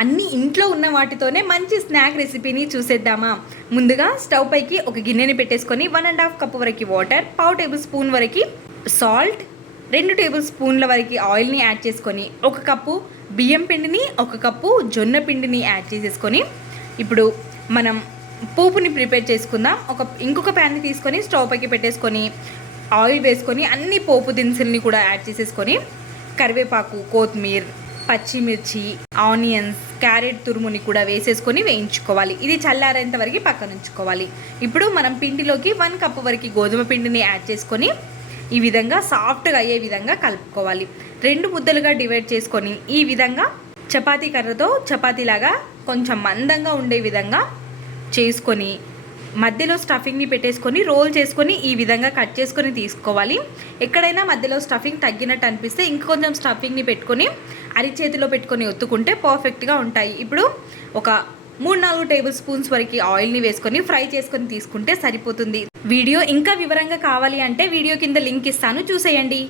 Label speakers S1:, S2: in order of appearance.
S1: అన్ని ఇంట్లో ఉన్న వాటితోనే మంచి స్నాక్ రెసిపీని చూసేద్దామా? ముందుగా స్టవ్ పైకి ఒక గిన్నెని పెట్టేసుకొని వన్ అండ్ హాఫ్ కప్ వరకు వాటర్ పావు టేబుల్ స్పూన్ వరకు సాల్ట్ రెండు టేబుల్ స్పూన్ల వరకు ఆయిల్ని యాడ్ చేసుకొని ఒక కప్పు బియ్యం పిండిని ఒక కప్పు జొన్న పిండిని యాడ్ చేసేసుకొని ఇప్పుడు మనం పోపుని ప్రిపేర్ చేసుకుందాం. ఒక ఇంకొక ప్యాన్ని తీసుకొని స్టవ్ పైకి పెట్టేసుకొని ఆయిల్ వేసుకొని అన్ని పోపు దినుసుల్ని కూడా యాడ్ చేసేసుకొని కరివేపాకు కొత్తిమీర పచ్చిమిర్చి ఆనియన్స్ క్యారెట్ తురుముని కూడా వేసేసుకొని వేయించుకోవాలి. ఇది చల్లారేంత వరకు పక్కన ఉంచుకోవాలి. ఇప్పుడు మనం పిండిలోకి వన్ కప్ వరకు గోధుమ పిండిని యాడ్ చేసుకొని ఈ విధంగా సాఫ్ట్గా అయ్యే విధంగా కలుపుకోవాలి. రెండు ముద్దలుగా డివైడ్ చేసుకొని ఈ విధంగా చపాతీ కర్రతో చపాతీలాగా కొంచెం మందంగా ఉండే విధంగా చేసుకొని మధ్యలో స్టఫింగ్ని పెట్టేసుకొని రోల్ చేసుకొని ఈ విధంగా కట్ చేసుకొని తీసుకోవాలి. ఎక్కడైనా మధ్యలో స్టఫింగ్ తగ్గినట్టు అనిపిస్తే ఇంకా కొంచెం స్టఫింగ్ని పెట్టుకొని అరిచేతిలో పెట్టుకొని ఒత్తుకుంటే పర్ఫెక్ట్గా ఉంటాయి. ఇప్పుడు ఒక మూడు నాలుగు టేబుల్ స్పూన్స్ వరకు ఆయిల్ని వేసుకొని ఫ్రై చేసుకొని తీసుకుంటే సరిపోతుంది. వీడియో ఇంకా వివరంగా కావాలి అంటే వీడియో కింద లింక్ ఇస్తాను. చూసేయండి.